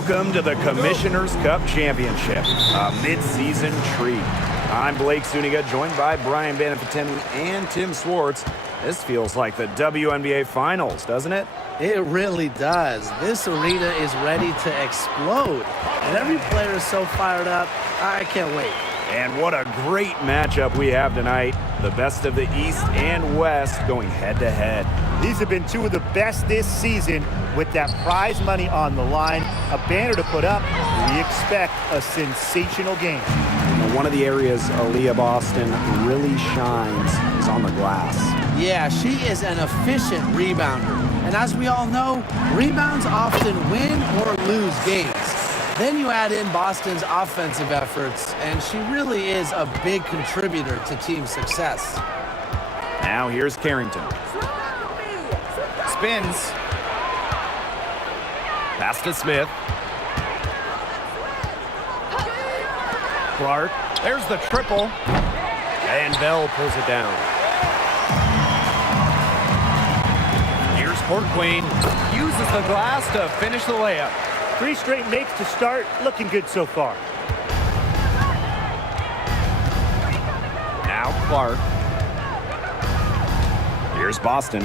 Welcome to the Commissioner's Cup Championship, a mid-season treat. I'm Blake Zuniga, joined by Brian Banafiteni and Tim Swartz. This feels like the WNBA Finals, doesn't it? It really does. This arena is ready to explode, and every player is so fired up. I can't wait. And what a great matchup we have tonight. The best of the East and West going head-to-head. These have been two of the best this season with that prize money on the line. A banner to put up. We expect a sensational game. You know, one of the areas Aaliyah Boston really shines is on the glass. Yeah, she is an efficient rebounder. And as we all know, rebounds often win or lose games. Then you add in Boston's offensive efforts, and she really is a big contributor to team success. Now here's Carrington. Spins. Pass to Smith. Clark. There's the triple. And Bell pulls it down. Here's Court Queen. Uses the glass to finish the layup. 3 straight makes to start. Looking good so far. Now Clark. Here's Boston.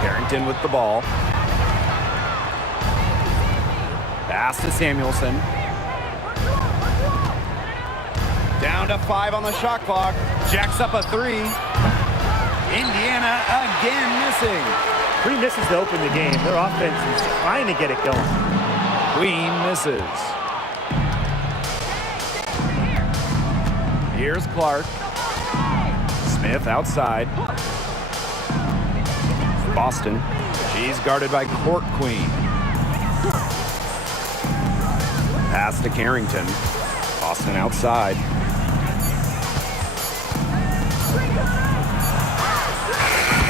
Carrington with the ball. Pass to Samuelson. Down to 5 on the shot clock. Jacks up a 3. Indiana again missing. 3 misses to open the game. Their offense is trying to get it going. Queen misses. Here's Clark. Smith outside. Boston. She's guarded by Court Queen. Pass to Carrington. Boston outside.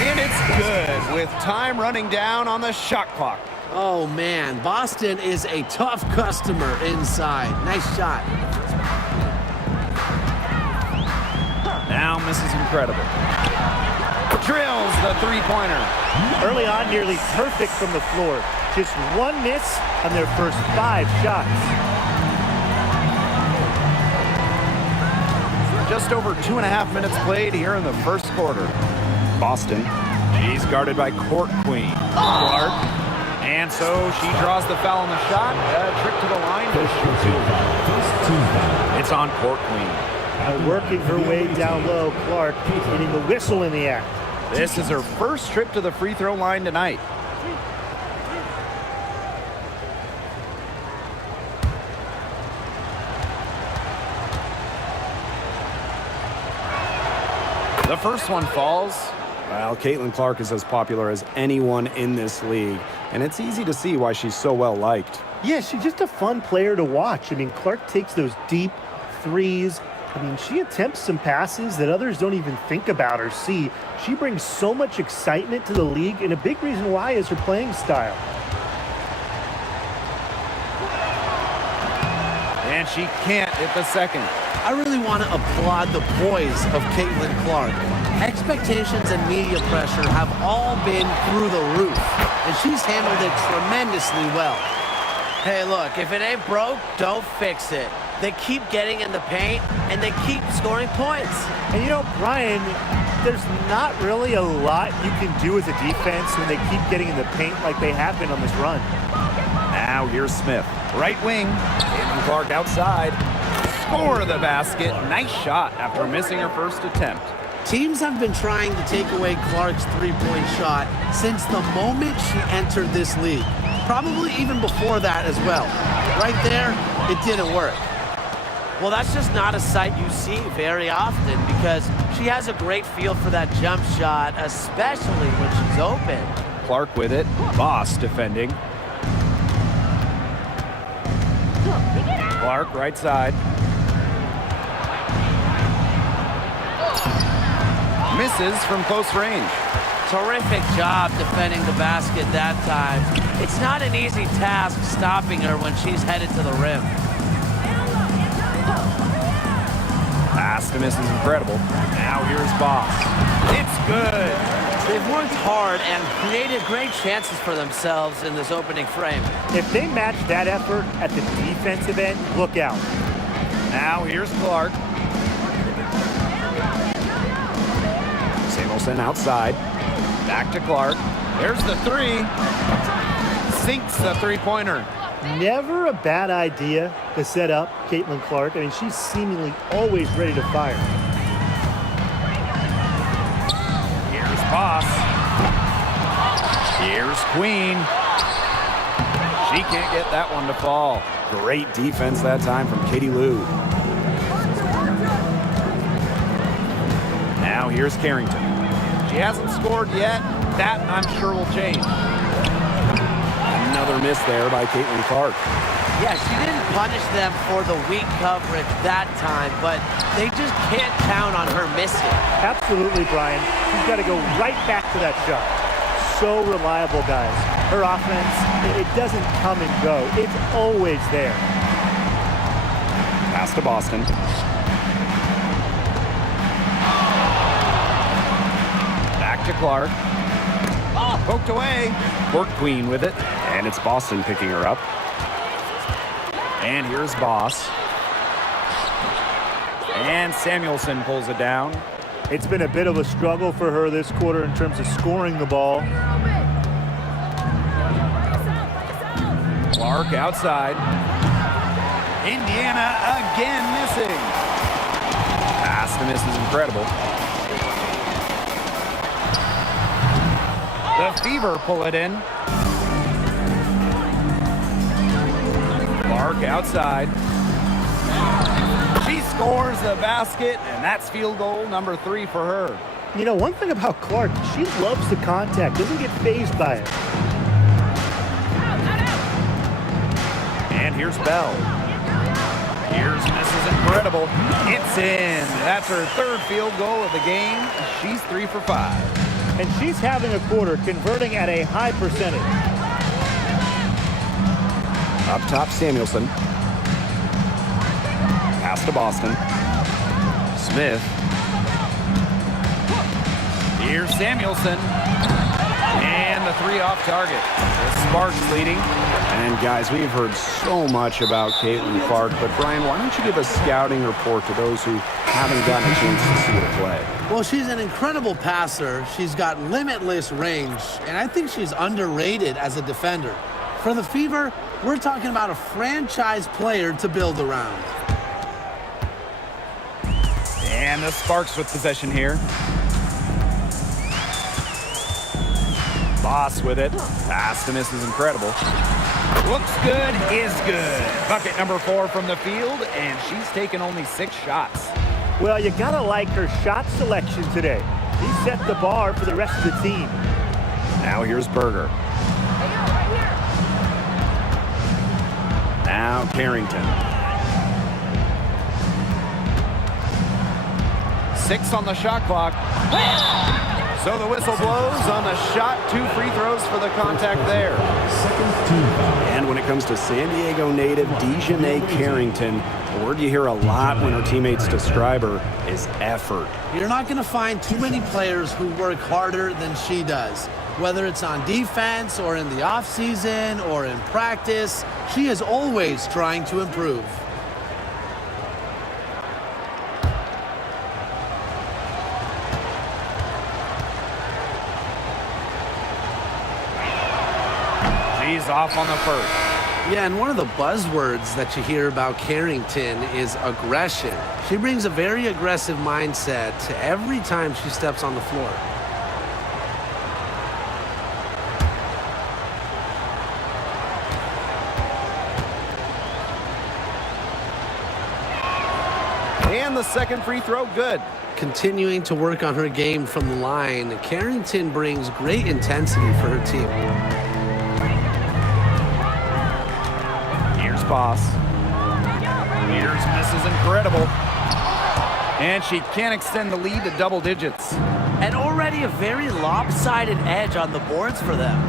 And it's good with time running down on the shot clock. Oh, man. Boston is a tough customer inside. Nice shot. Now Mrs. Incredible. Drills the three-pointer. Early on, nearly perfect from the floor. Just 1 miss on their first 5 shots. Just over 2.5 minutes played here in the first quarter. Boston, she's guarded by Court Queen. Clark, and so she draws the foul on the shot. A trip to the line. It's on Court Queen. Working her way down low, Clark getting the whistle in the act. This is her first trip to the free throw line tonight. The first one falls. Well, Caitlin Clark is as popular as anyone in this league, and it's easy to see why she's so well liked. Yeah, she's just a fun player to watch. I mean, Clark takes those deep threes. I mean, she attempts some passes that others don't even think about or see. She brings so much excitement to the league, and a big reason why is her playing style. And she can't hit the second. I really want to applaud the poise of Caitlin Clark. Expectations and media pressure have all been through the roof, and she's handled it tremendously well. Hey, look, if it ain't broke, don't fix it. They keep getting in the paint, and they keep scoring points. And you know, Brian, there's not really a lot you can do as a defense when they keep getting in the paint like they have been on this run. Now here's Smith. Right wing. Caitlin Clark outside. Score the basket. Nice shot after missing her first attempt. Teams have been trying to take away Clark's three-point shot since the moment she entered this league. Probably even before that as well. Right there, it didn't work. Well, that's just not a sight you see very often because she has a great feel for that jump shot, especially when she's open. Clark with it. Boss defending. Clark right side. Misses from close range. Terrific job defending the basket that time. It's not an easy task stopping her when she's headed to the rim. Pass to Mrs. Incredible. Now here's Boss. It's good. They've worked hard and created great chances for themselves in this opening frame. If they match that effort at the defensive end, look out. Now here's Clark. Samuelson outside. Back to Clark. There's the three. Sinks the three-pointer. Never a bad idea to set up Caitlin Clark. I mean, she's seemingly always ready to fire. Here's Boss. Here's Queen. She can't get that one to fall. Great defense that time from Katie Lou. Now here's Carrington. She hasn't scored yet. That, I'm sure, will change. Another miss there by Caitlin Clark. Yeah, she didn't punish them for the weak coverage that time, but they just can't count on her missing. Absolutely, Brian. She's got to go right back to that shot. So reliable, guys. Her offense, it doesn't come and go. It's always there. Pass to Boston. Back to Clark. Poked away. Court Queen with it. And it's Boston picking her up. And here's Boss. And Samuelson pulls it down. It's been a bit of a struggle for her this quarter in terms of scoring the ball. Clark outside. Indiana again missing. Pass to miss is incredible. The Fever pull it in. Clark outside. She scores the basket, and that's field goal number 3 for her. You know, one thing about Clark, she loves the contact, doesn't get fazed by it. And here's Bell. Here's misses incredible. It's in. That's her 3rd field goal of the game. She's 3 for 5. And she's having a quarter, converting at a high percentage. Up top, Samuelson. Pass to Boston. Smith. Here's Samuelson. And the 3 off target. The Sparks leading. And guys, we've heard so much about Caitlin Clark, but Brian, why don't you give a scouting report to those who haven't gotten a chance to see her play? Well, she's an incredible passer. She's got limitless range, and I think she's underrated as a defender. For the Fever, we're talking about a franchise player to build around. And the Sparks with possession here. Boss with it. Pass to miss is incredible. Looks good, is good. Bucket number 4 from the field, and she's taken only 6 shots. Well, you gotta like her shot selection today. She set the bar for the rest of the team. Now here's Berger. Now Carrington. 6 on the shot clock. So the whistle blows on the shot. 2 free throws for the contact there. And when it comes to San Diego native Dejanay Carrington, the word you hear a lot when her teammates describe her is effort. You're not going to find too many players who work harder than she does. Whether it's on defense or in the offseason or in practice, she is always trying to improve. She's off on the first. Yeah, and one of the buzzwords that you hear about Carrington is aggression. She brings a very aggressive mindset to every time she steps on the floor. And the second free throw, good. Continuing to work on her game from the line, Carrington brings great intensity for her team. Boss. Here's misses incredible. And she can't extend the lead to double digits. And already a very lopsided edge on the boards for them.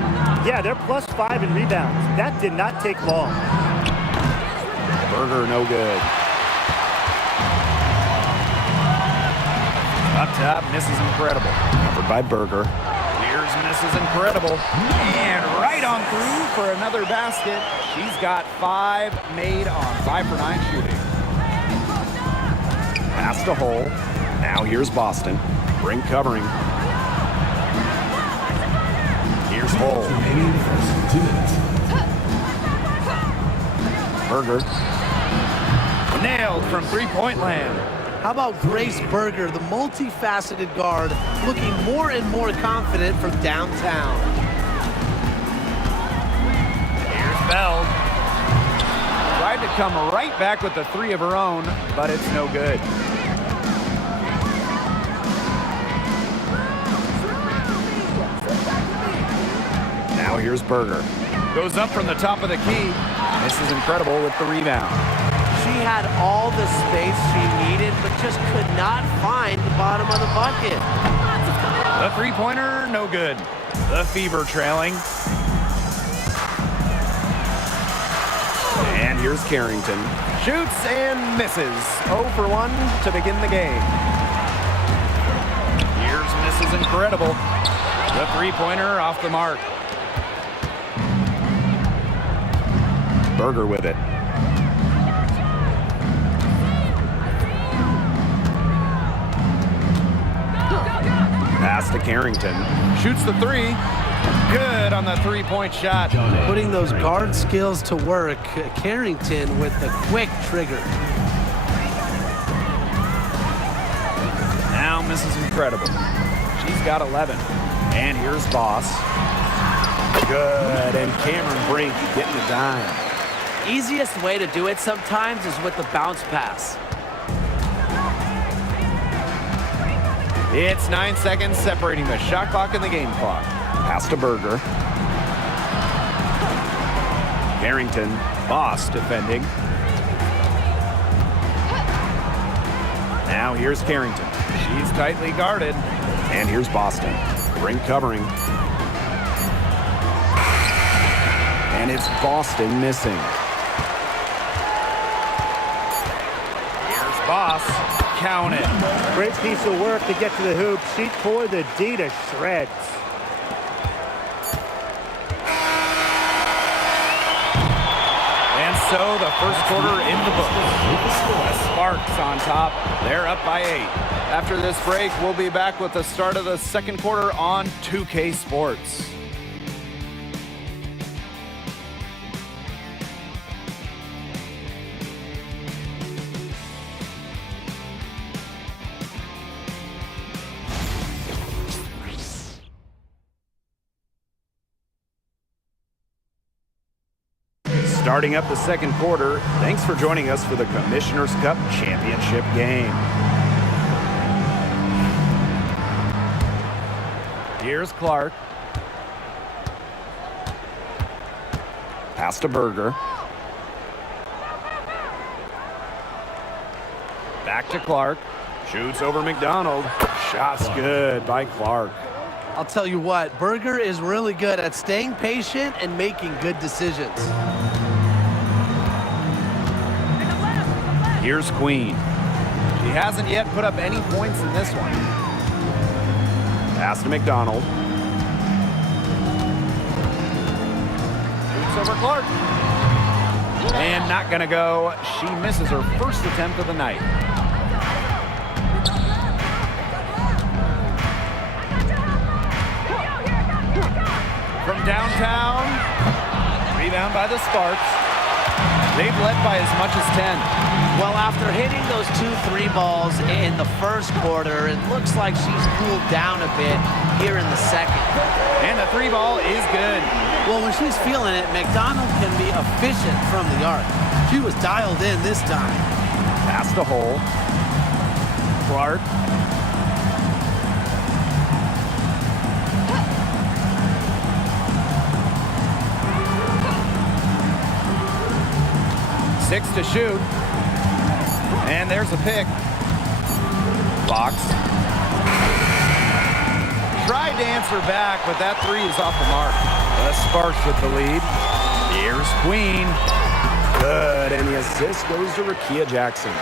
Yeah, they're +5 in rebounds. That did not take long. Berger, no good. Up top, misses incredible. Covered by Berger. is incredible. And right on through for another basket. She's got 5 made on 5 for 9 shooting. Pass to Hull. Now here's Boston. Brink covering. Here's Hull. Berger. Nailed from three-point land. How about Grace Berger, the multifaceted guard, looking more and more confident from downtown. Here's Bell. Tried to come right back with the 3 of her own, but it's no good. Now here's Berger. Goes up from the top of the key. This is incredible with the rebound. She had all the space she needed, but just could not find the bottom of the bucket. The three-pointer, no good. The Fever trailing. And here's Carrington. Shoots and misses. 0 for 1 to begin the game. Here's Mrs. Incredible. The three-pointer off the mark. Berger with it. Pass to Carrington. Shoots the 3. Good on the three-point shot. Putting those guard skills to work, Carrington with the quick trigger. Now Mrs. Incredible. She's got 11. And here's Voss. Good. And Cameron Brink getting the dime. Easiest way to do it sometimes is with the bounce pass. It's 9 seconds separating the shot clock and the game clock. Pass to Berger. Carrington. Voss defending. Now here's Carrington. She's tightly guarded. And here's Boston. Brink covering. And it's Boston missing. Here's Voss. Count it. Great piece of work to get to the hoop. She tore the D to shreds. And so the first quarter in the books. The Sparks on top. They're up by 8. After this break, we'll be back with the start of the second quarter on 2K Sports. Starting up the second quarter, thanks for joining us for the Commissioner's Cup Championship game. Here's Clark. Pass to Berger. Back to Clark. Shoots over McDonald. Shot's good by Clark. I'll tell you what, Berger is really good at staying patient and making good decisions. Here's Queen. She hasn't yet put up any points in this one. Pass to McDonald. Shoots over Clark. And not gonna go. She misses her first attempt of the night. From downtown, rebound by the Sparks. They've led by as much as 10. Well, after hitting those 2 3 balls in the first quarter, it looks like she's cooled down a bit here in the second. And the 3 ball is good. Well, when she's feeling it, McDonald can be efficient from the arc. She was dialed in this time. Pass to Hull. Clark. Six to shoot. And there's a pick. Fox. Tried to answer back, but that 3 is off the mark. The Sparks with the lead. Here's Queen. Good, and the assist goes to Rakia Jackson.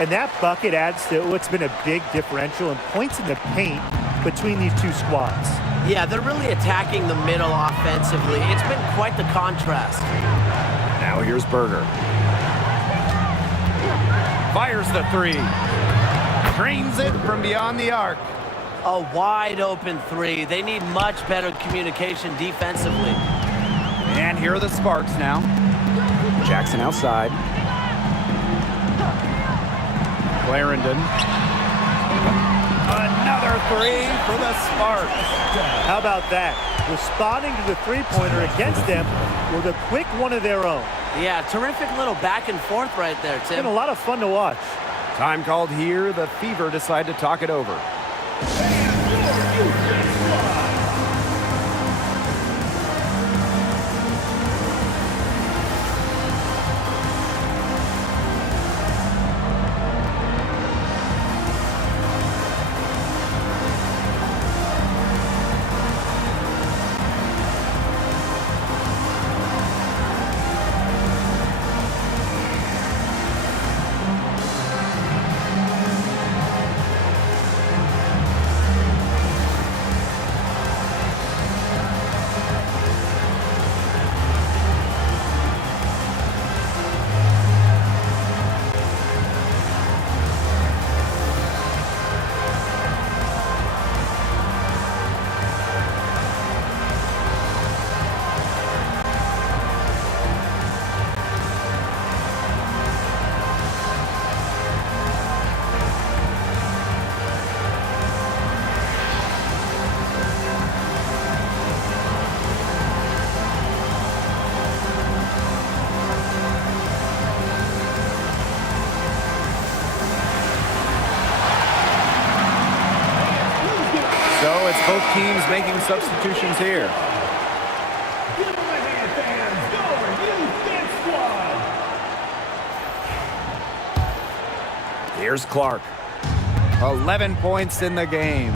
And that bucket adds to what's been a big differential in points in the paint between these two squads. Yeah, they're really attacking the middle offensively. It's been quite the contrast. Now here's Berger. Fires the three. Drains it from beyond the arc. A wide open three. They need much better communication defensively. And here are the Sparks now. Jackson outside. Clarendon. Another three for the Sparks. How about that? Responding to the three-pointer against them with a quick one of their own. Yeah, terrific little back and forth right there, Tim. Been a lot of fun to watch. Time called here. The Fever decide to talk it over. So it's both teams making substitutions here. Here's Clark. 11 points in the game.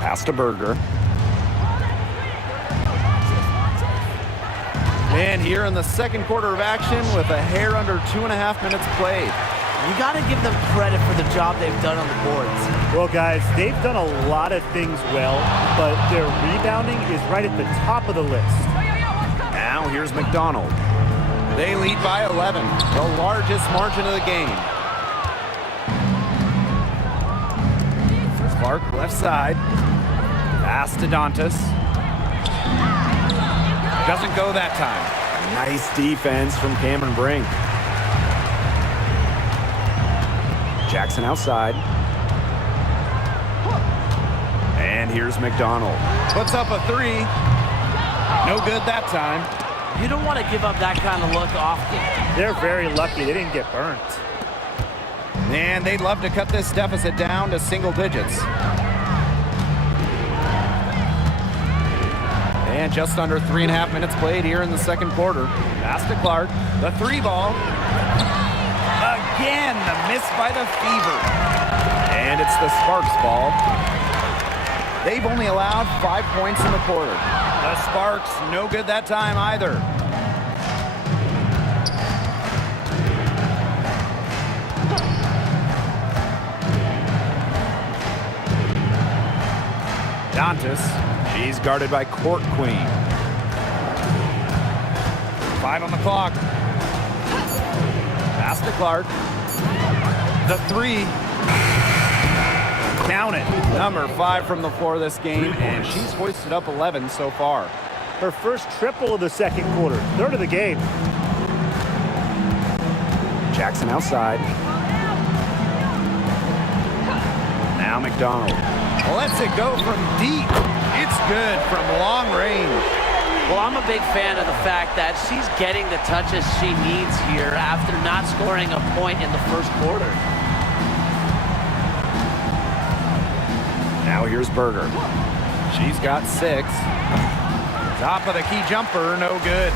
Pass to Berger. And here in the second quarter of action with a hair under 2.5 minutes played. You got to give them credit for the job they've done on the boards. Well, guys, they've done a lot of things well, but their rebounding is right at the top of the list. Now here's McDonald. They lead by 11, the largest margin of the game. Clark left side. Pass to Dantas. Doesn't go that time. Nice defense from Cameron Brink. Jackson outside. And here's McDonald. Puts up a three. No good that time. You don't want to give up that kind of look often. They're very lucky they didn't get burnt. And they'd love to cut this deficit down to single digits. And just under 3.5 minutes played here in the second quarter. Pass to Clark. The three ball. Again, the miss by the Fever. And it's the Sparks ball. They've only allowed 5 points in the quarter. The Sparks, no good that time either. Dantas, she's guarded by Court Queen. 5 on the clock. Pass to Clark. The three. Count it. Number 5 from the floor this game, and she's hoisted up 11 so far. Her first triple of the second quarter, third of the game. Jackson outside. Now McDonald. Lets it go from deep. It's good from long range. Well, I'm a big fan of the fact that she's getting the touches she needs here after not scoring a point in the first quarter. Now here's Berger. She's got 6. Top of the key jumper, no good.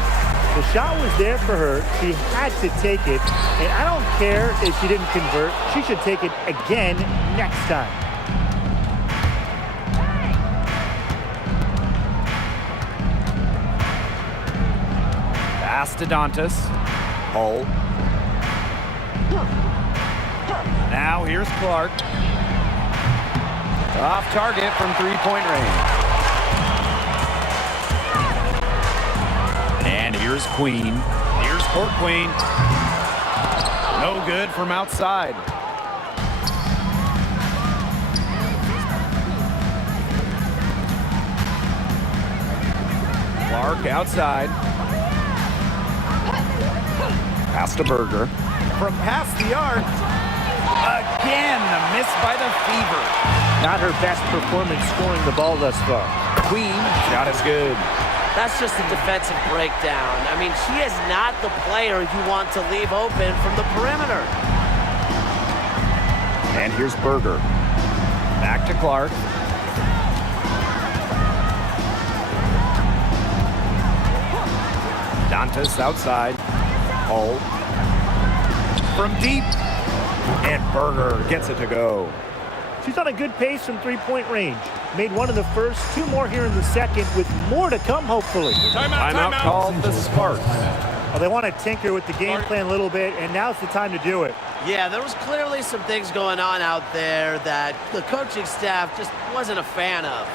The shot was there for her. She had to take it. And I don't care if she didn't convert. She should take it again next time. Pass to Dantas. Hull. Now here's Clark. Off target from 3-point range. And here's Queen. Here's Court Queen. No good from outside. Clark outside. Pass to Berger. From past the arc. Again, the miss by the Fever. Not her best performance scoring the ball thus far. Queen, shot is good. That's just a defensive breakdown. I mean, she is not the player you want to leave open from the perimeter. And here's Berger. Back to Clark. Dantas outside. Hull. From deep. And Berger gets it to go. She's on a good pace from three-point range. Made one in the first, two more here in the second, with more to come, hopefully. Timeout called the Sparks. Well, they want to tinker with the game plan a little bit, and now's the time to do it. Yeah, there was clearly some things going on out there that the coaching staff just wasn't a fan of.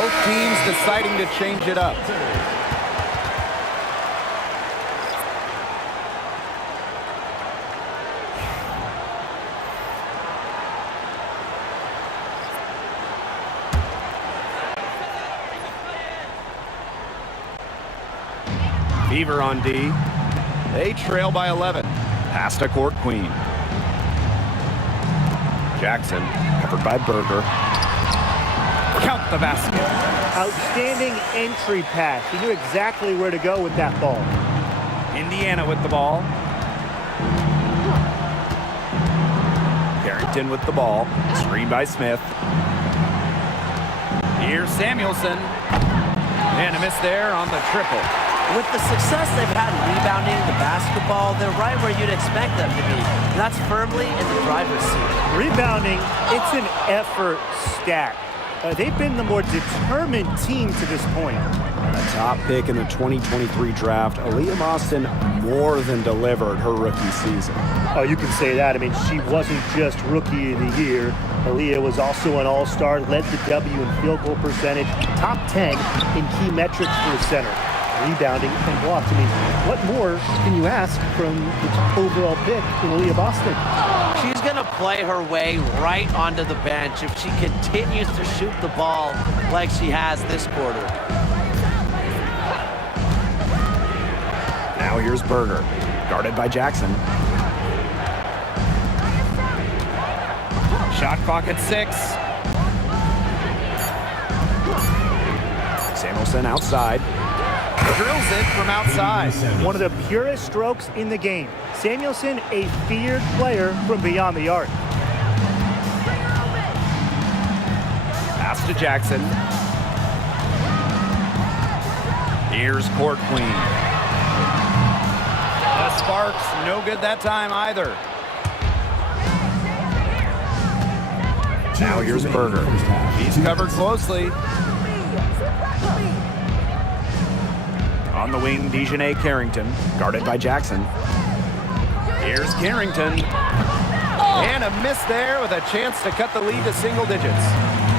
Both teams deciding to change it up. Fever on D. They trail by 11. Pass to Court Queen. Jackson, covered by Berger. Count the basket. Outstanding entry pass. She knew exactly where to go with that ball. Indiana with the ball. Carrington with the ball. Screen by Smith. Here's Samuelson. And a miss there on the triple. With the success they've had rebounding the basketball, they're right where you'd expect them to be. And that's firmly in the driver's seat. Rebounding, it's an effort stat. They've been the more determined team to this point. A top pick in the 2023 draft, Aaliyah Boston more than delivered her rookie season. Oh, you can say that. I mean, she wasn't just Rookie of the Year. Aaliyah was also an All-Star, led the W in field goal percentage, top 10 in key metrics for a center. Rebounding and blocks. I mean, what more can you ask from the overall pick in Aaliyah Boston? She's going to play her way right onto the bench if she continues to shoot the ball like she has this quarter. Now here's Berger, guarded by Jackson. Shot clock at 6. Samuelson outside. Drills it from outside. One of the purest strokes in the game. Samuelson, a feared player from beyond the arc. Pass to Jackson. Here's Court Queen. The Sparks, no good that time either. Now here's Berger. He's covered closely. On the wing, Dejanay Carrington, guarded by Jackson. Here's Carrington. And a miss there with a chance to cut the lead to single digits.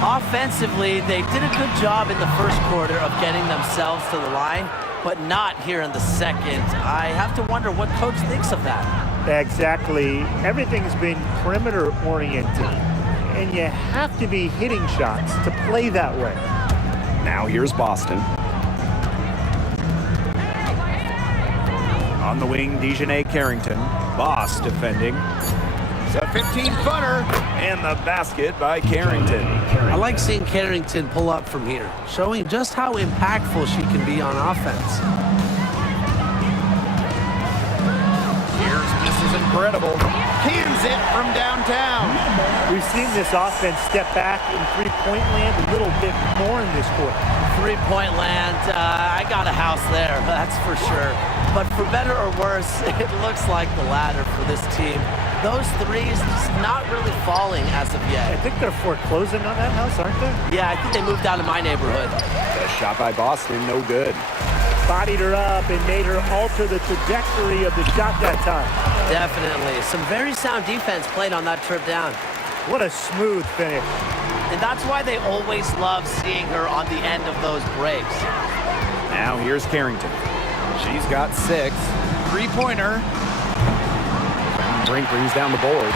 Offensively, they did a good job in the first quarter of getting themselves to the line, but not here in the second. I have to wonder what coach thinks of that. Exactly. Everything's been perimeter oriented, and you have to be hitting shots to play that way. Now here's Boston. On the wing, Dejanay Carrington. Boss defending. It's a 15-footer, and the basket by Carrington. I like seeing Carrington pull up from here, showing just how impactful she can be on offense. Here's Mrs. Incredible. Cans it from downtown. We've seen this offense step back in three-point land a little bit more in this quarter. Three-point land, I got a house there, that's for sure. But for better or worse, it looks like the latter for this team. Those threes just not really falling as of yet. I think they're foreclosing on that house, aren't they? Yeah, I think they moved out of my neighborhood. A shot by Boston, no good. Bodied her up and made her alter the trajectory of the shot that time. Definitely. Some very sound defense played on that trip down. What a smooth finish. And that's why they always love seeing her on the end of those breaks. Now here's Carrington. She's got 6. Three-pointer. Brink brings down the board.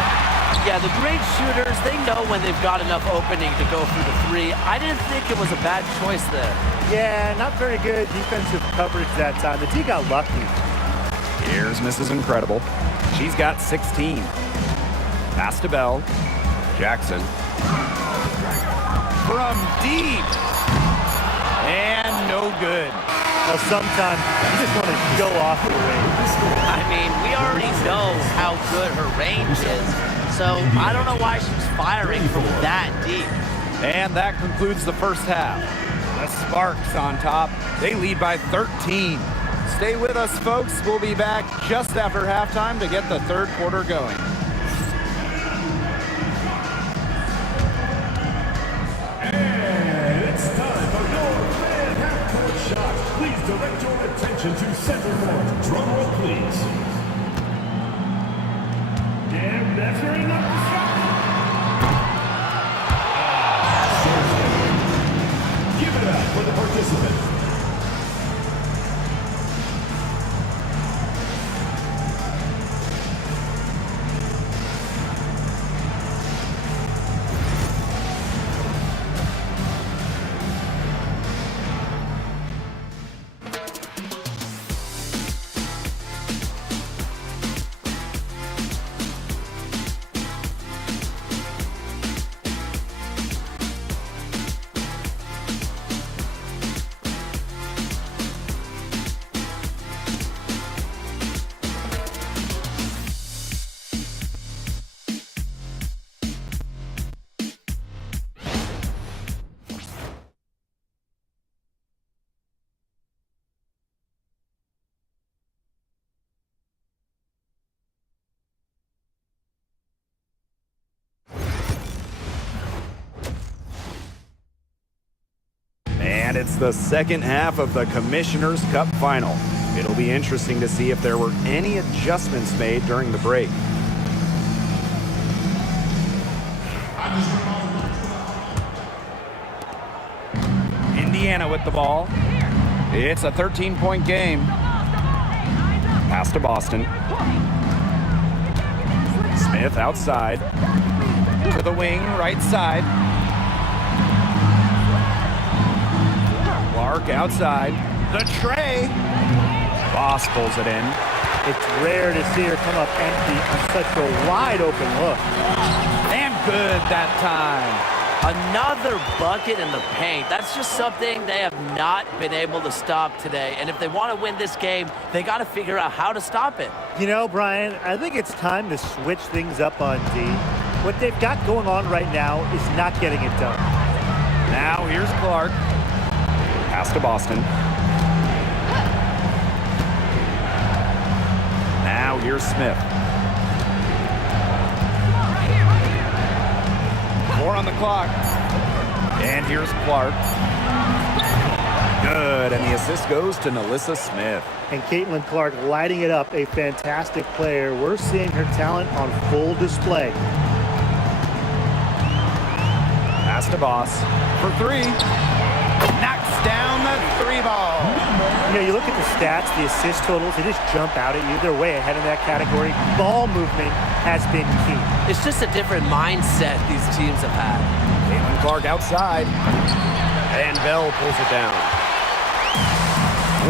Yeah, the great shooters, they know when they've got enough opening to go through the three. I didn't think it was a bad choice there. Yeah, not very good defensive coverage that time. The D got lucky. Here's Mrs. Incredible. She's got 16. Pass to Bell. Jackson. From deep. And no good. Well, sometimes you just want to show off the range. I mean, we already know how good her range is, so I don't know why she's firing from that deep. And that concludes the first half. The Sparks on top. They lead by 13. Stay with us, folks. We'll be back just after halftime to get the third quarter going. And it's time for your fan half-court shot. Please direct your attention to center court. Drum roll, please. And measuring up the shot. Give it up for the participant. And it's the second half of the Commissioner's Cup Final. It'll be interesting to see if there were any adjustments made during the break. Indiana with the ball. It's a 13-point game. Pass to Boston. Smith outside. To the wing, right side. Clark outside. The tray. Boss pulls it in. It's rare to see her come up empty on such a wide open look. And good that time. Another bucket in the paint. That's just something they have not been able to stop today. And if they want to win this game, they got to figure out how to stop it. You know, Brian, I think it's time to switch things up on D. What they've got going on right now is not getting it done. Now here's Clark. Pass to Boston. Now here's Smith. 4 on the clock. And here's Clark. Good, and the assist goes to Nalissa Smith. And Caitlin Clark lighting it up, a fantastic player. We're seeing her talent on full display. Pass to Boss for three. Knocks down the three ball. You know, you look at the stats, the assist totals, they just jump out at you. They're way ahead in that category. Ball movement has been key. It's just a different mindset these teams have had. Caitlin Clark outside. And Bell pulls it down.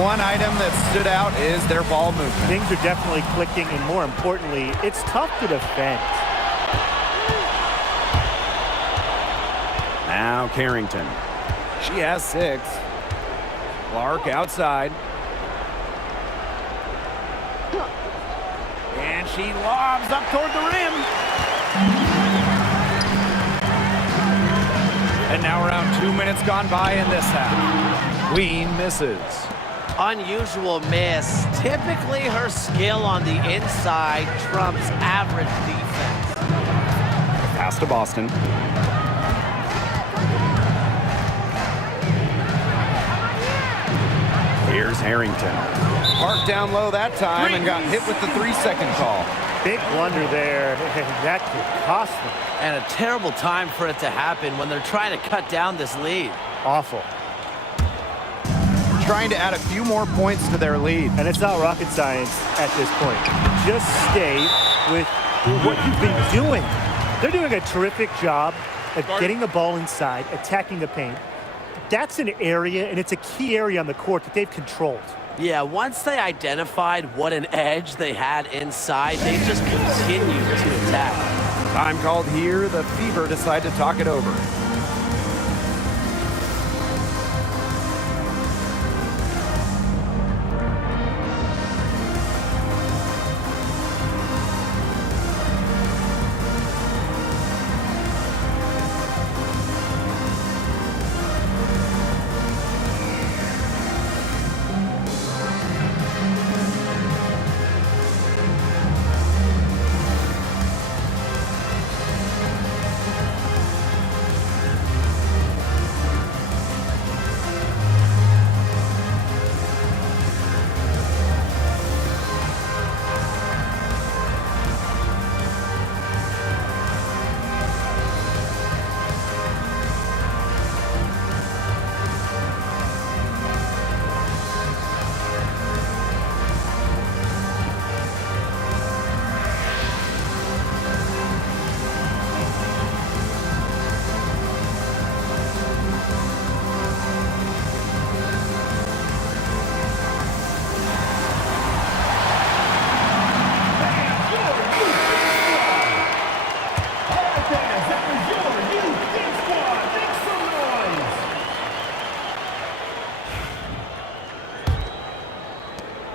One item that stood out is their ball movement. Things are definitely clicking, and more importantly, it's tough to defend. Now Carrington. She has 6. Clark outside. And she lobs up toward the rim. And now around 2 minutes gone by in this half. Queen misses. Unusual miss. Typically her skill on the inside trumps average defense. Pass to Boston. Here's Harrington. Parked down low that time and got hit with the 3-second call. Big blunder there. That could cost them. And a terrible time for it to happen when they're trying to cut down this lead. Awful. Trying to add a few more points to their lead. And it's not rocket science at this point. Just stay with what you've been doing. They're doing a terrific job of getting the ball inside, attacking the paint. That's an area, and it's a key area on the court that they've controlled. Yeah, once they identified what an edge they had inside, they just continued to attack. Time called here. The Fever decide to talk it over.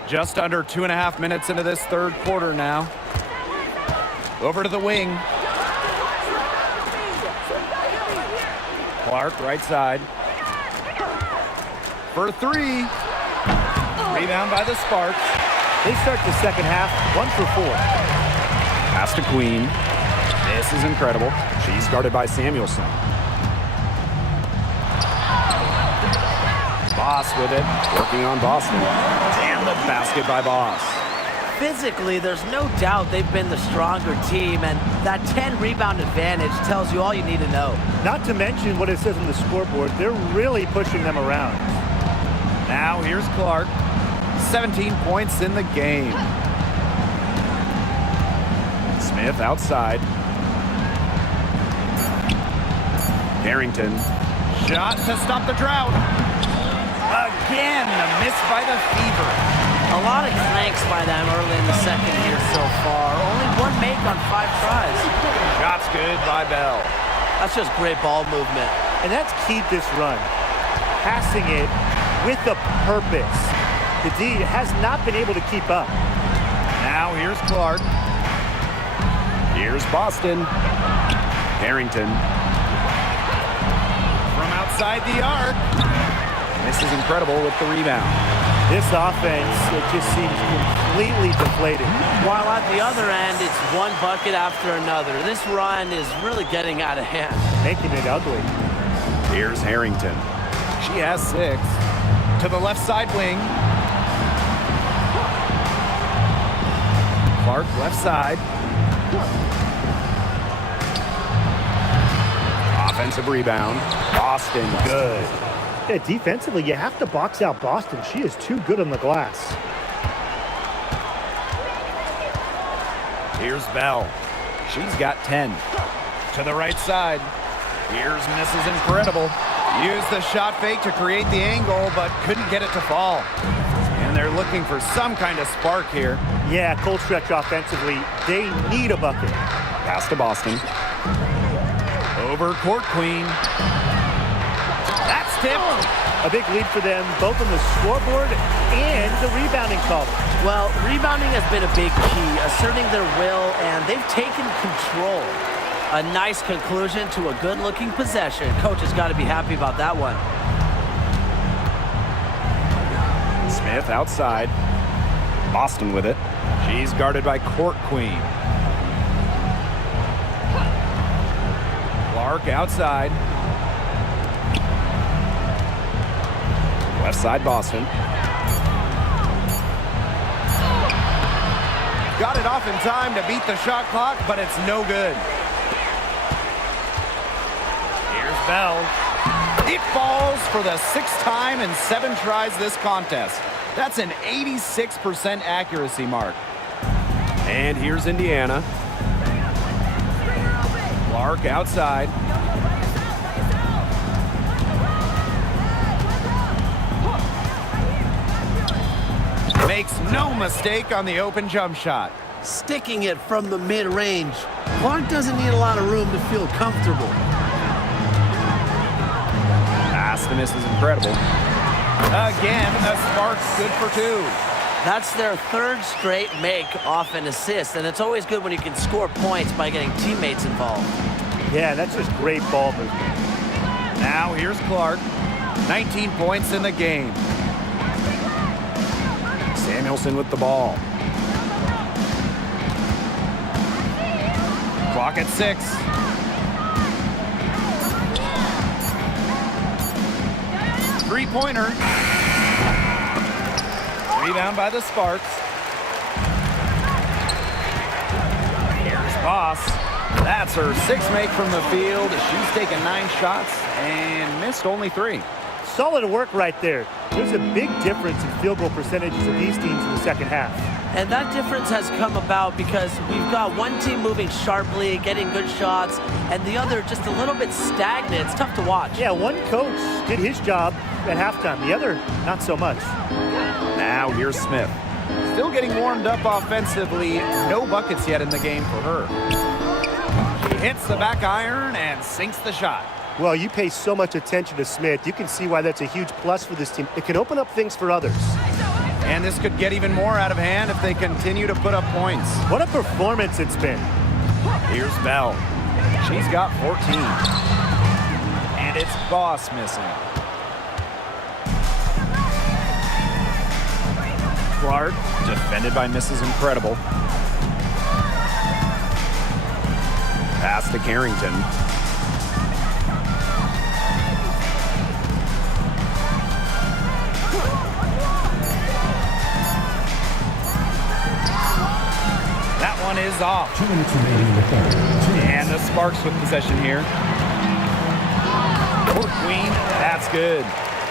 Just under 2.5 minutes into this third quarter now. Over to the wing. Clark, right side. For three. Rebound by the Sparks. They start the second half 1 for 4. Pass to Queen. This is incredible. She's guarded by Samuelson. Boss with it, working on Boston. And the basket by Boss. Physically, there's no doubt they've been the stronger team, and that 10-rebound advantage tells you all you need to know. Not to mention what it says on the scoreboard, they're really pushing them around. Now here's Clark. 17 points in the game. Smith outside. Harrington. Shot to stop the drought. Again, the miss by the Fever. A lot of cranks by them early in the second here so far. Only one make on 5 tries. Shots good by Bell. That's just great ball movement. And that's keyed this run. Passing it with a purpose. The D has not been able to keep up. Now here's Clark. Here's Boston. Harrington. From outside the arc. This is incredible with the rebound. This offense, it just seems completely deflated. While at the other end, it's one bucket after another. This run is really getting out of hand. Making it ugly. Here's Harrington. She has 6. To the left side wing. Clark, left side. Off Offensive rebound. Boston, good. Yeah, defensively, you have to box out Boston. She is too good on the glass. Here's Bell. She's got 10. To the right side. Here's Mrs. Incredible. Used the shot fake to create the angle, but couldn't get it to fall. And they're looking for some kind of spark here. Yeah, cold stretch offensively. They need a bucket. Pass to Boston. Over court queen. That's tipped. A big lead for them, both on the scoreboard and the rebounding column. Well, rebounding has been a big key, asserting their will, and they've taken control. A nice conclusion to a good-looking possession. Coach has got to be happy about that one. Smith outside. Boston with it. She's guarded by court queen. Clark outside. Left side Boston. Got it off in time to beat the shot clock, but it's no good. Here's Bell. It falls for the 6th time in 7 tries this contest. That's an 86% accuracy mark. And here's Indiana. Clark outside. Makes no mistake on the open jump shot. Sticking it from the mid-range. Clark doesn't need a lot of room to feel comfortable. Pass to Mrs. Incredible. Again, a spark's good for 2. That's their 3rd straight make off an assist, and it's always good when you can score points by getting teammates involved. Yeah, that's just great ball movement. Now here's Clark. 19 points in the game. Samuelson with the ball. Clock at 6. Three-pointer. Rebound by the Sparks. Here's Boss. That's her 6th make from the field. She's taken 9 shots and missed only 3. Solid work right there. There's a big difference in field goal percentages of these teams in the second half. And that difference has come about because we've got one team moving sharply, getting good shots, and the other just a little bit stagnant. It's tough to watch. Yeah, one coach did his job at halftime. The other, not so much. Now here's Smith. Still getting warmed up offensively. No buckets yet in the game for her. She hits the back iron and sinks the shot. Well, you pay so much attention to Smith. You can see why that's a huge plus for this team. It can open up things for others. And this could get even more out of hand if they continue to put up points. What a performance it's been. Here's Bell. She's got 14. And it's Boss missing. Clark, defended by Mrs. Incredible. Pass to Carrington. That one is off. 2 minutes remaining in the third. And the Sparks with possession here. Court queen, that's good.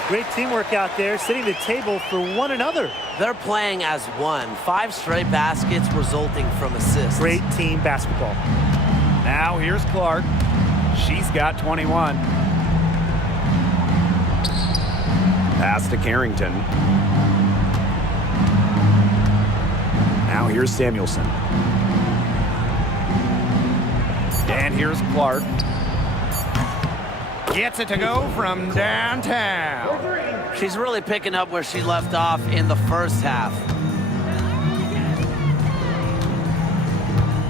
Great teamwork out there, setting the table for one another. They're playing as one. 5 straight baskets resulting from assists. Great team basketball. Now here's Clark. She's got 21. Pass to Carrington. Now here's Samuelson. And here's Clark. Gets it to go from downtown. She's really picking up where she left off in the first half.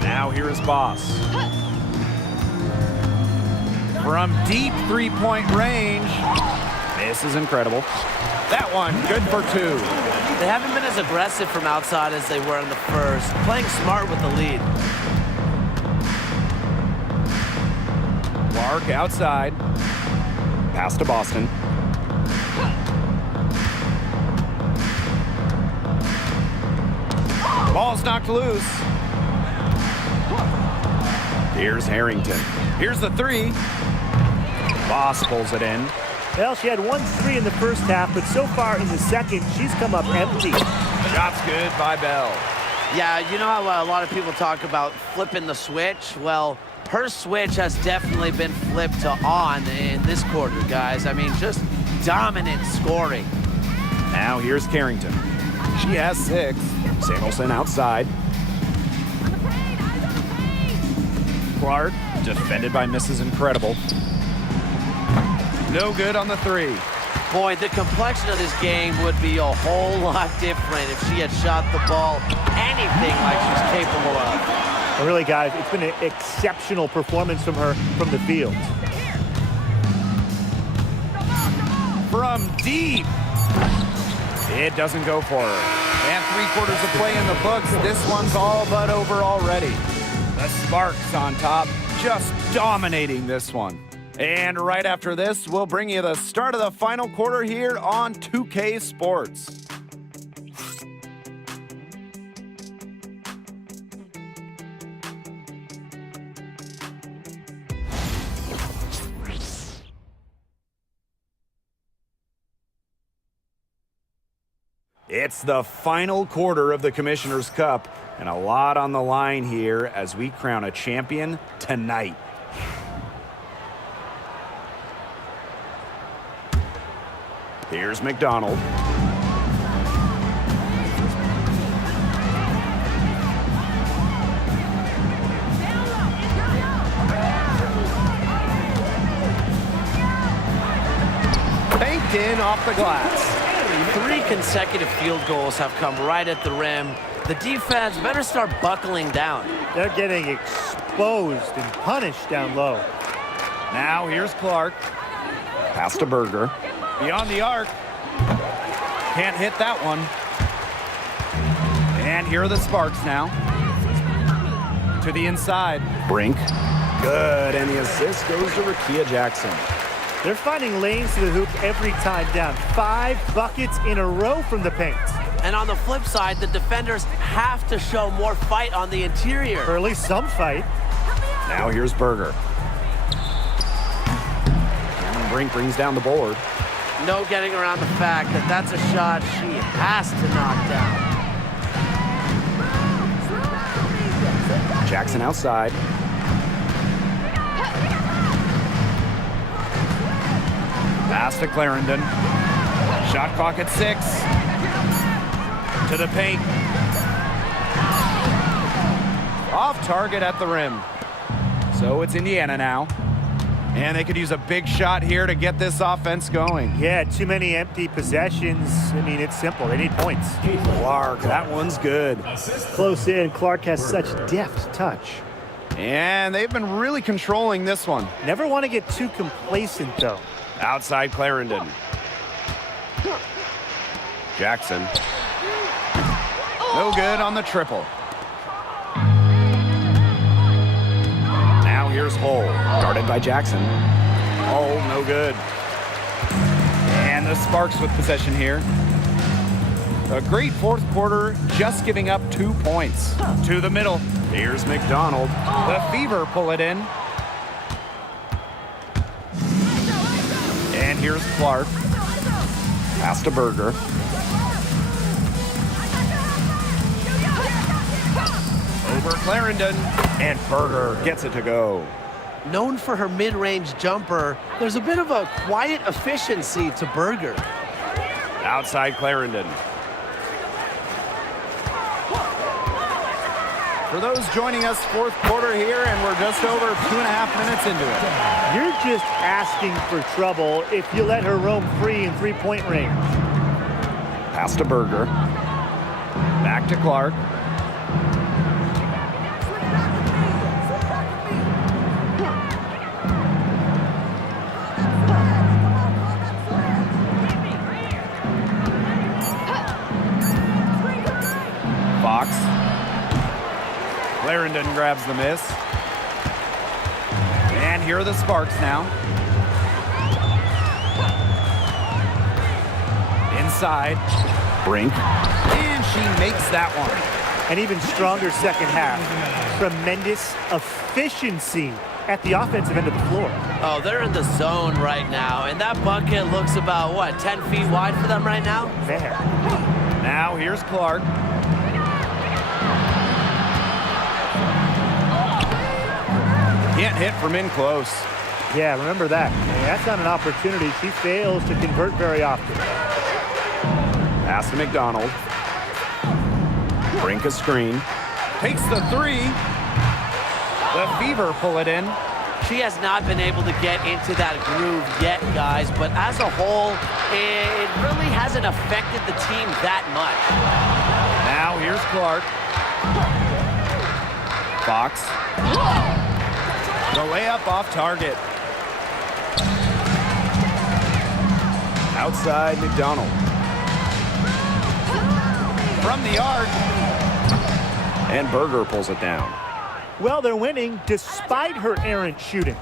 Now here's Boss. From deep three-point range. This is incredible. That one, good for 2. They haven't been as aggressive from outside as they were in the first. Playing smart with the lead. Clark outside. Pass to Boston. Ball's knocked loose. Here's Harrington. Here's the 3. Boss pulls it in. Well, she had 1 3 in the first half, but so far in the second, she's come up empty. Shot's good by Bell. Yeah, you know how a lot of people talk about flipping the switch? Well, her switch has definitely been flipped to on in this quarter, guys. I mean, just dominant scoring. Now here's Carrington. She has 6. Samuelson outside. Clark, defended by Mrs. Incredible. No good on the 3. Boy, the complexion of this game would be a whole lot different if she had shot the ball anything like she's capable of. Well, really, guys, it's been an exceptional performance from her from the field. From deep. It doesn't go for her. And 3/4 of play in the books. This one's all but over already. The Sparks on top, just dominating this one. And right after this, we'll bring you the start of the final quarter here on 2K Sports. It's the final quarter of the Commissioner's Cup, and a lot on the line here as we crown a champion tonight. Here's McDonald. Banked in off the glass. 3 consecutive field goals have come right at the rim. The defense better start buckling down. They're getting exposed and punished down low. Now here's Clark. Pass to Berger. Beyond the arc. Can't hit that one. And here are the Sparks now. To the inside. Brink. Good. And the assist goes to Rakia Jackson. They're finding lanes to the hoop every time down. 5 buckets in a row from the paint. And on the flip side, the defenders have to show more fight on the interior. Or at least some fight. Now here's Berger. And Brink brings down the board. No getting around the fact that that's a shot she has to knock down. Jackson outside. Pass to Clarendon. Shot clock at 6. To the paint. Off target at the rim. So it's Indiana now. And they could use a big shot here to get this offense going. Yeah, too many empty possessions. I mean, it's simple. They need points. Clark, that one's good. Close in. Clark has such deft touch. And they've been really controlling this one. Never want to get too complacent, though. Outside Clarendon. Jackson. No good on the triple. Now here's Hull. Guarded by Jackson. Hull, no good. And the Sparks with possession here. A great 4th quarter, just giving up 2 points. To the middle. Here's McDonald. The Fever pull it in. And here's Clark. Pass to Berger. Over Clarendon. And Berger gets it to go. Known for her mid-range jumper, there's a bit of a quiet efficiency to Berger. Outside Clarendon. For those joining us, 4th quarter here, and we're just over 2.5 minutes into it. You're just asking for trouble if you let her roam free in 3-point range. Pass to Berger. Back to Clark. Fox. Clarendon grabs the miss. And here are the Sparks now. Inside. Brink. And she makes that one. An even stronger second half. Tremendous efficiency at the offensive end of the floor. Oh, they're in the zone right now, and that bucket looks about, what, 10 feet wide for them right now? Man. Now here's Clark. Can't hit from in close. Yeah, remember that. And that's not an opportunity. She fails to convert very often. Pass to McDonald. Brink a screen. Takes the three. The Fever pull it in. She has not been able to get into that groove yet, guys, but as a whole, it really hasn't affected the team that much. Now here's Clark. Fox. The layup off target. Outside McDonald. From the arc. And Berger pulls it down. Well, they're winning despite her errant shooting.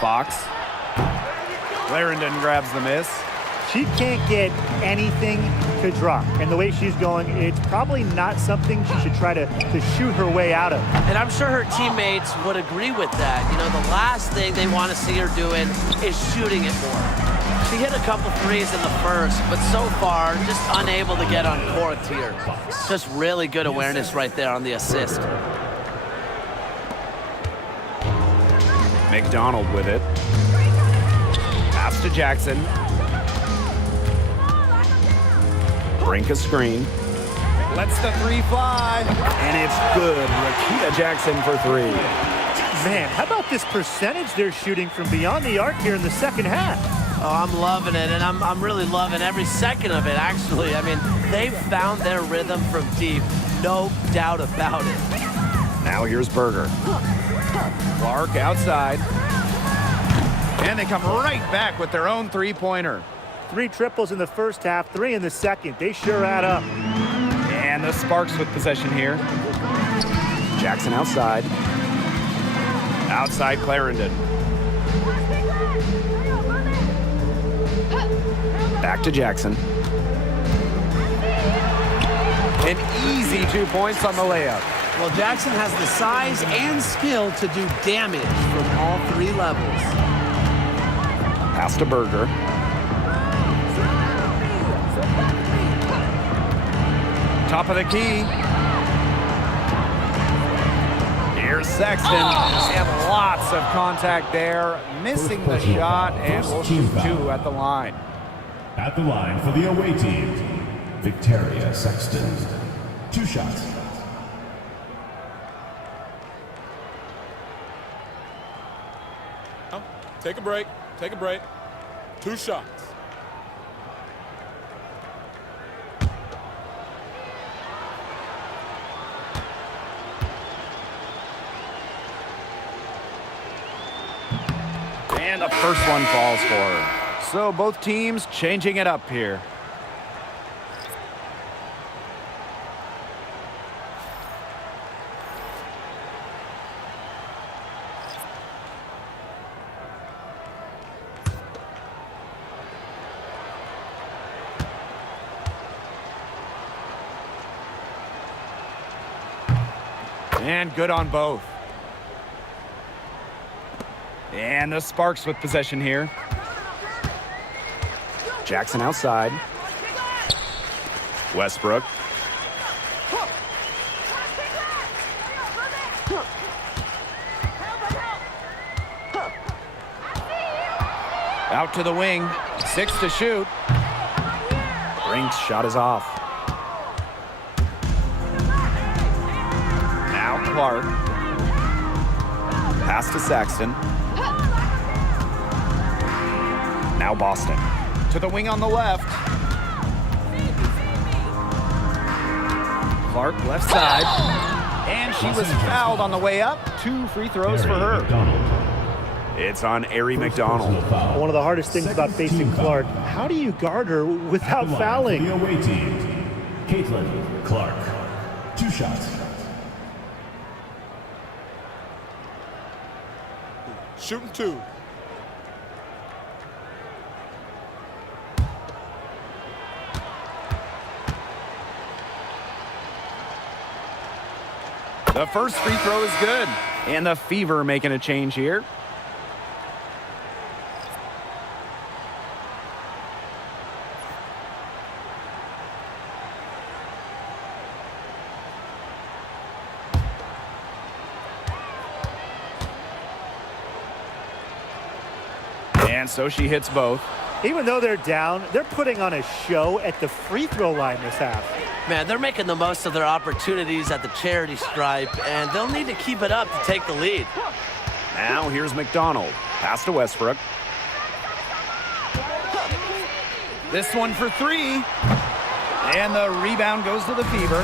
Fox. Clarendon grabs the miss. She can't get anything to drop. And the way she's going, it's probably not something she should try to shoot her way out of. And I'm sure her teammates would agree with that. You know, the last thing they want to see her doing is shooting it more. She hit a couple threes in the first, but so far, just unable to get uncorked here. Just really good awareness right there on the assist. McDonald with it. Pass to Jackson. Brink a screen. Lets the three fly. And it's good. Rakita Jackson for three. Man, how about this percentage they're shooting from beyond the arc here in the second half? Oh, I'm loving it, and I'm really loving every second of it, actually. I mean, they've found their rhythm from deep, no doubt about it. Now here's Berger. Clark outside. And they come right back with their own three-pointer. 3 triples in the first half, 3 in the second. They sure add up. And the Sparks with possession here. Jackson outside. Outside Clarendon. Back to Jackson. An easy 2 points on the layup. Well, Jackson has the size and skill to do damage from all 3 levels. Pass to Berger. Top of the key. Here's Sexton. And lots of contact there. Missing the shot, and will shoot 2 at the line. At the line for the away team, Victoria Sexton. 2 shots. Take a break. Take a break. 2 shots. And the first one falls for her. So both teams changing it up here. And good on both. And the Sparks with possession here. Jackson outside. Westbrook. Out to the wing. 6 to shoot. Brink's shot is off. Now Clark. Pass to Saxton. Now Boston. To the wing on the left. Clark left side. And she was fouled on the way up. 2 free throws for her. It's on Arie McDonald. One of the hardest things about facing Clark, how do you guard her without fouling? The away team, Caitlin Clark. 2 shots. Shooting 2. The first free throw is good. And the Fever making a change here. And so she hits both. Even though they're down, they're putting on a show at the free throw line this half. Man, they're making the most of their opportunities at the charity stripe, and they'll need to keep it up to take the lead. Now here's McDonald. Pass to Westbrook. This one for three. And the rebound goes to the Fever.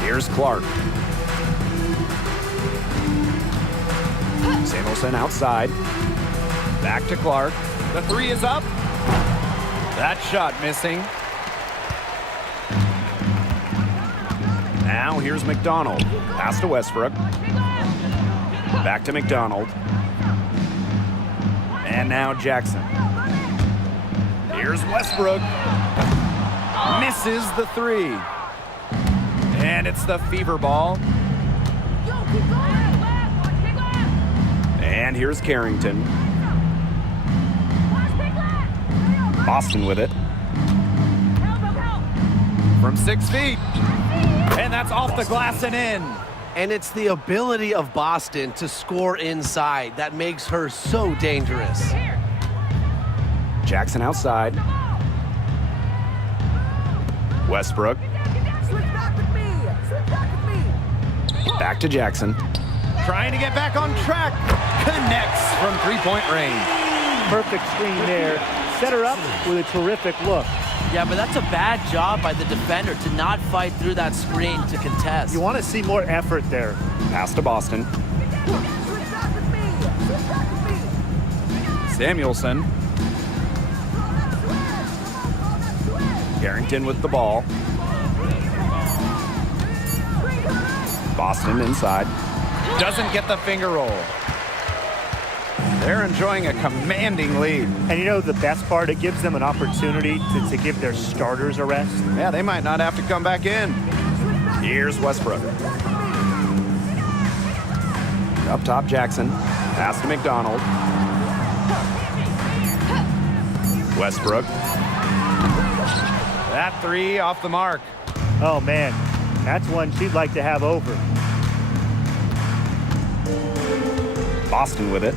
Here's Clark. Samuelson outside. Back to Clark. The three is up. That shot missing. Now here's McDonald. Pass to Westbrook. Back to McDonald. And now Jackson. Here's Westbrook. Misses the three. And it's the Fever ball. And here's Carrington. Boston with it. From 6 feet. And that's off the glass and in. And it's the ability of Boston to score inside that makes her so dangerous. Jackson outside. Westbrook. Back to Jackson. Trying to get back on track. Connects from three-point range. Perfect screen there. Set her up with a terrific look. Yeah, but that's a bad job by the defender to not fight through that screen to contest. You want to see more effort there. Pass to Boston. Samuelson. Carrington with the ball. Boston inside. Doesn't get the finger roll. They're enjoying a commanding lead. And you know the best part? It gives them an opportunity to give their starters a rest. Yeah, they might not have to come back in. Here's Westbrook. Up top, Jackson. Pass to McDonald. Westbrook. That three off the mark. Oh, man. That's one she'd like to have over. Boston with it.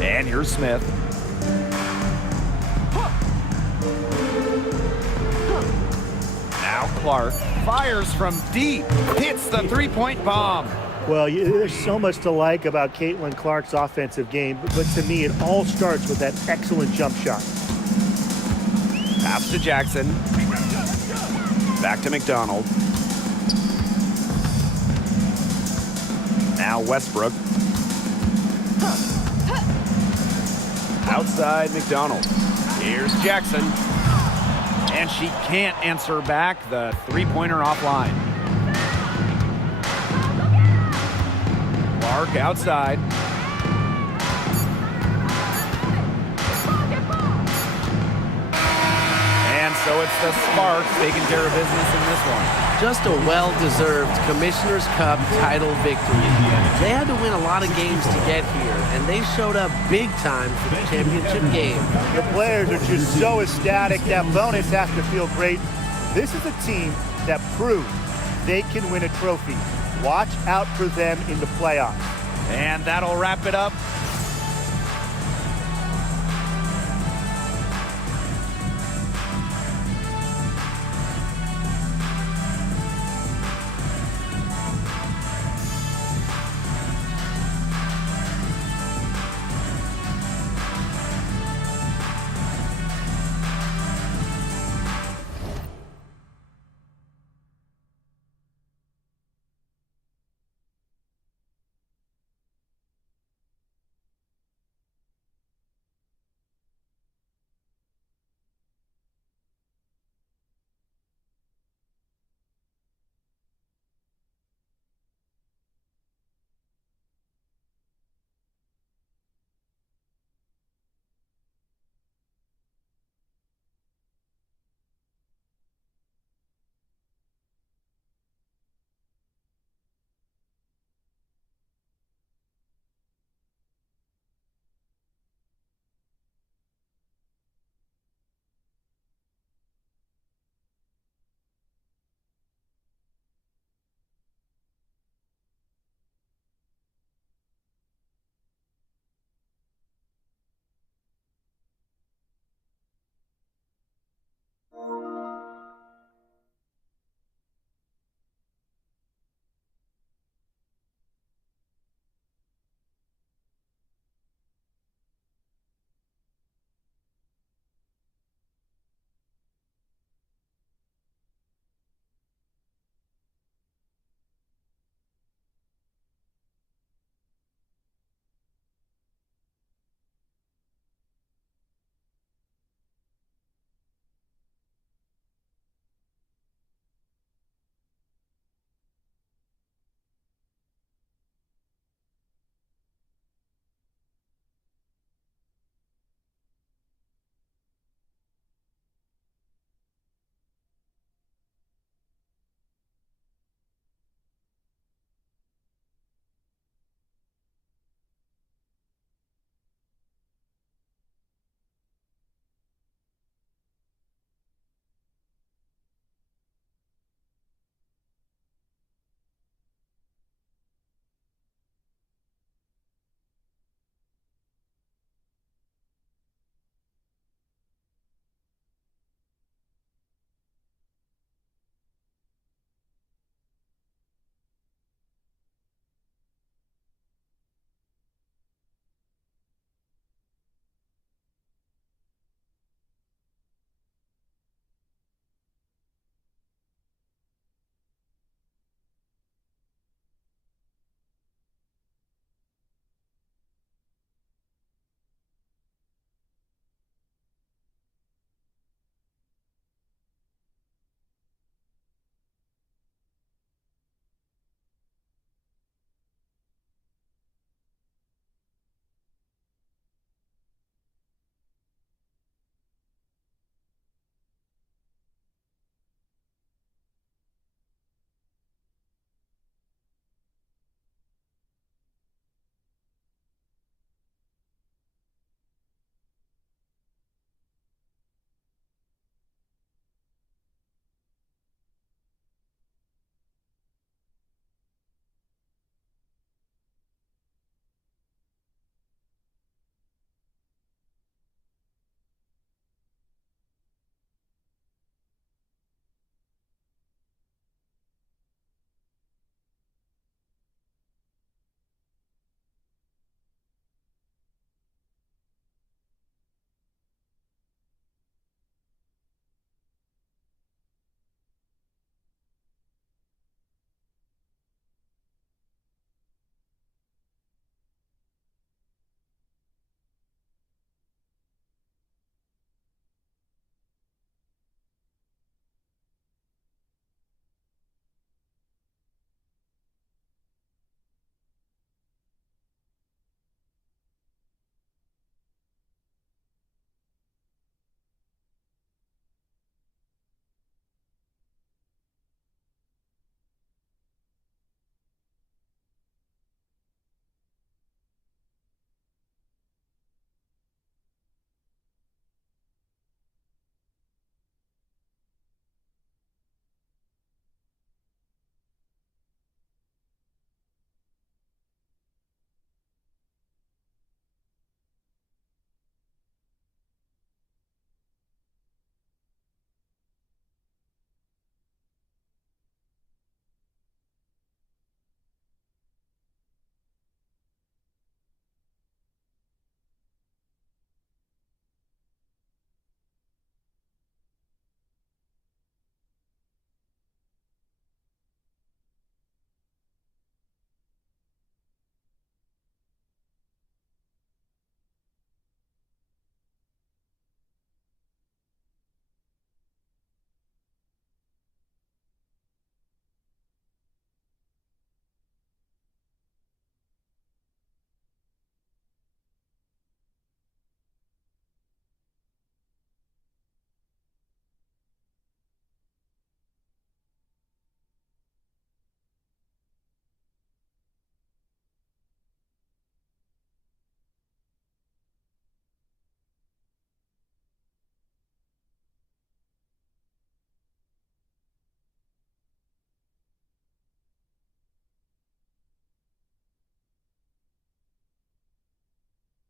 And here's Smith. Now Clark fires from deep. Hits the three-point bomb. Well, there's so much to like about Caitlin Clark's offensive game, but to me, it all starts with that excellent jump shot. Pass to Jackson. Back to McDonald. Now Westbrook. Outside McDonald. Here's Jackson. And she can't answer back. The three-pointer offline. Clark outside. And so it's the Sparks taking care of business in this one. Just a well-deserved Commissioner's Cup title victory. They had to win a lot of games to get here, and they showed up big time for the championship game. The players are just so ecstatic. That bonus has to feel great. This is a team that proved they can win a trophy. Watch out for them in the playoffs. And that'll wrap it up